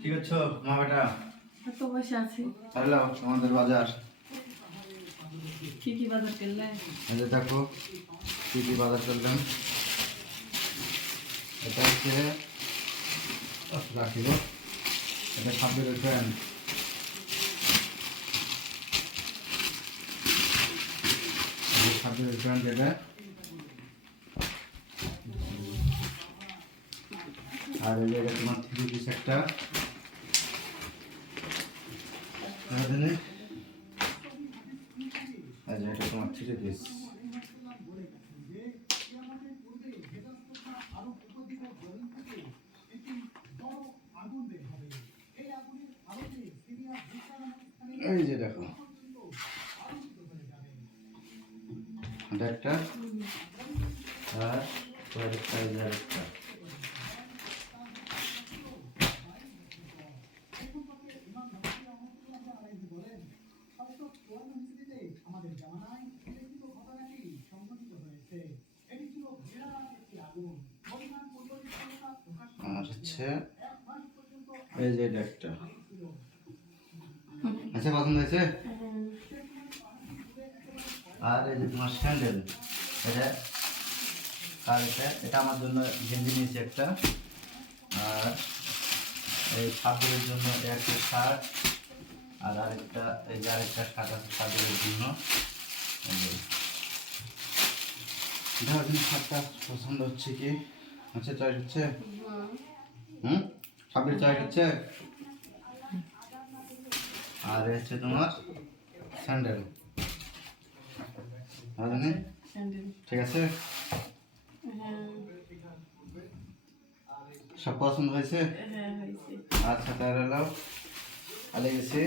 কি করছো মা বেটা? তো বসে আছি। হ্যালো, আমাদের বাজার কি কি বাজার করলে? এই যে দেখো কি কি বাজার করলাম। এটা হচ্ছে রাখিল, এটা 26 ফ্যান, যেটা আর এই যে তোমার 3 পিস একটা এটা তোমার 3 পিস। এই যে দেখো এটা একটা আর একটা এই যে একটা। আর হচ্ছে এই যে এটা একটা। আচ্ছা, পছন্দ হয়েছে? আর এই যে তোমার স্যান্ডেল, এটা আর এটা আমার জন্য গেঞ্জি নিয়েছি একটা, আর এই সাবজেক্টের জন্য একটা শার্ট, আর আরেকটা এই যে আরেকটা শার্ট আছে সাবজেক্টের জন্য। শার্টটা পছন্দ হচ্ছে কি? আচ্ছা, চয়েস হচ্ছে? সাবজেক্ট চয়েস হচ্ছে। আর হচ্ছে তোমার স্যান্ডেল, ঠিক আছে? সব পছন্দ হয়েছে? আচ্ছা, তাহলে আলে গেছি।